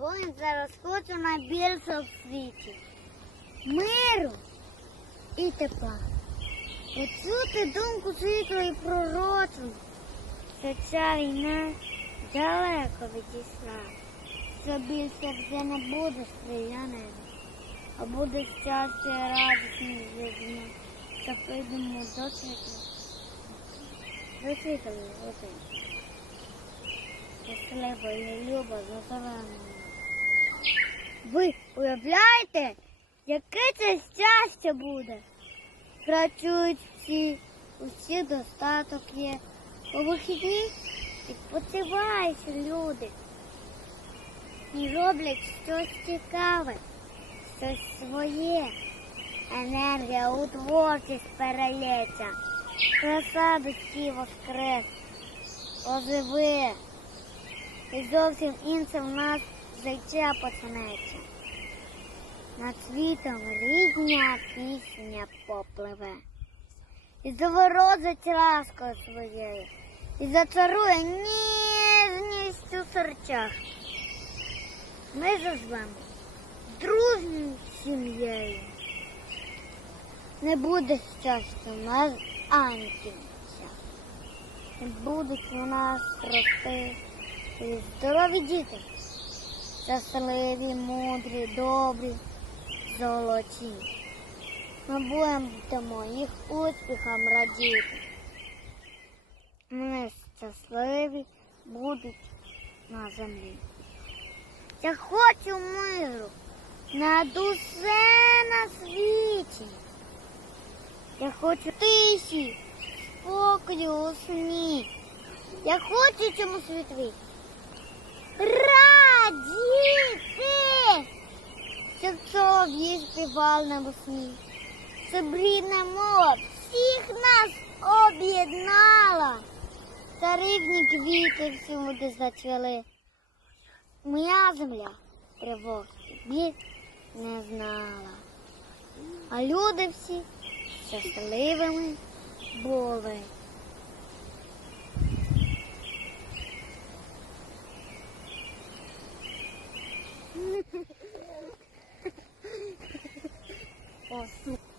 Вогонь зараз хочу найбільше в світі. Миру і тепла. Почути думку світлу і пророчу, що ця війна далеко відійшла, що більше вже не буде стріляним, а буде щастя і радісність життя, що прийдемо до світла. До світла. Щаслива і люба зазелена. Ви уявляєте, яке це щастя буде? Працюють всі, усі достаток є. По вихідні відпочивають люди. І роблять щось цікаве, щось своє. Енергія у творчість перелється. Краса душі воскрес, оживе. І зовсім інше в нас життя почнеться. Над світом рідня пісня попливе. І заворозить ласкою своєю, і зачарує ніжністю в серцях. Ми заживемо дружньою сім'єю. Не буде щастя нас ані кінця. Не будуть у нас рости і здорові діти, щасливі, мудрі, добрі, золоті. Ми будемо їх успіхам радіти. Вони щасливі будуть на землі. Я хочу миру над усе на світі. Я хочу тиші, спокою у сні. Я хочу цьому світові радіти, співав на весні, щоб рідна мова всіх нас об'єднала, та рівні квіти всюди зацвіли. Моя земля тривог бід не знала, а люди всі щасливими були. О, 哦，是。